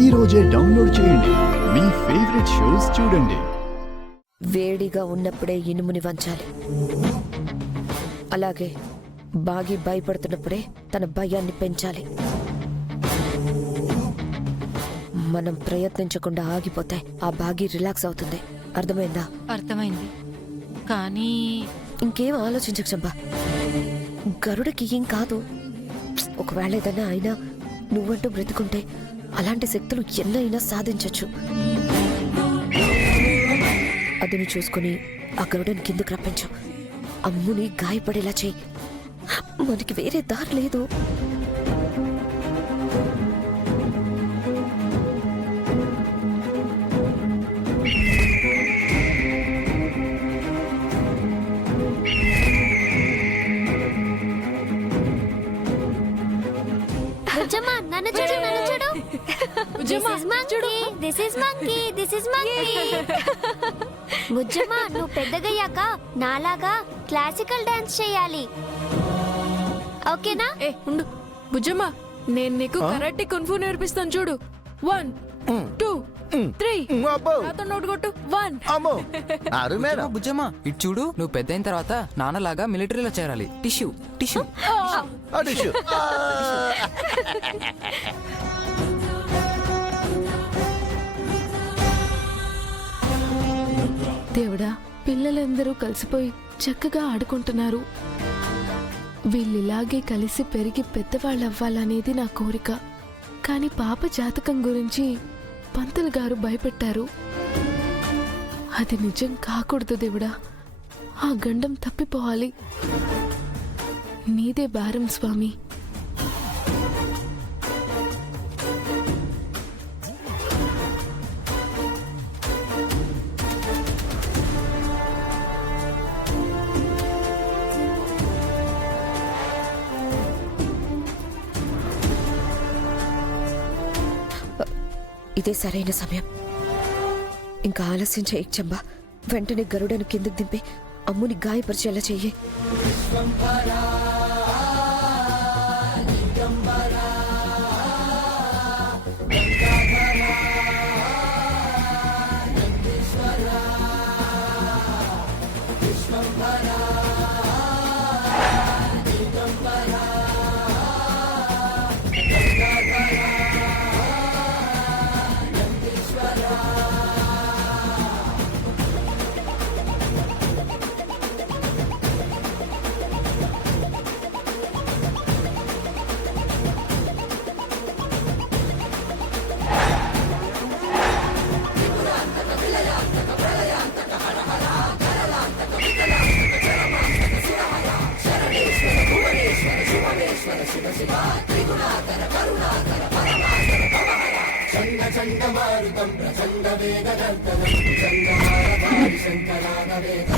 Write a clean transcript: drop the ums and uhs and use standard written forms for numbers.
ఈ రోజే డౌన్లోడ్ చేయండి. మీ ఫేవరెట్ షోస్ చూడండి. వేడిగా ఉన్నప్పుడే ఇనుముని వంచాలి. అలాగే బాగి భయపడుతున్నప్పుడే తన భయాన్ని పెంచాలి. మనం ప్రయత్నించకుండా ఆగిపోతే ఆ బాగి రిలాక్స్ అవుతుంది. అర్థమైందా? అర్థమైంది. కానీ ఇంకేం ఆలోచించకు చంపా. గరుడకి ఏం కాదు. ఒకవేళ ఏదైనా అయినా నువ్వంటూ బ్రతుకుంటే అలాంటి శక్తులు ఎన్నైనా సాధించచ్చు. అదును చూసుకుని ఆ గరుడని కిందకు రప్పించు. అమ్ముని గాయపడేలా చేయి. మనకి వేరే దారి లేదు. బుజ్జమ్మా నన్ను చూడు, నన్ను చూడు. This is monkey. బుజ్జమ్మా నువ్వు పెద్దగయ్యాక నాలాగా క్లాసికల్ డాన్స్ చేయాలి, ఓకేనా? ఉండు బుజ్జమ్మ, నేను నీకు కరాటే కున్ఫు నేర్పిస్తాను చూడు. 1 2 3 నాతో నోటు కొట్టు. 1 బుజ్జమ్మ ఇటు చూడు. నువ్వు పెద్ద అయిన తర్వాత నాన్నలాగా మిలిటరీలో చేరాలి. టిష్యూ టిష్యూ దేవుడా, పిల్లలందరూ కలిసిపోయి చక్కగా ఆడుకుంటున్నారు. వీళ్ళిలాగే కలిసి పెరిగి పెద్దవాళ్ళు అవ్వాలనేది నా కోరిక. కానీ పాప జాతకం గురించి పంతులు గారు భయపెట్టారు. అది నిజం కాకూడదు దేవుడా. ఆ గండం తప్పిపోవాలి. నీదే భారం స్వామి. ఇదే సరైన సమయం. ఇంకా ఆలస్యం చేయకు చంబా. వెంటనే గరుడను కిందకు దింపి అమ్ముని గాయపరిచేలా చెయ్యి. శంకరాగవేద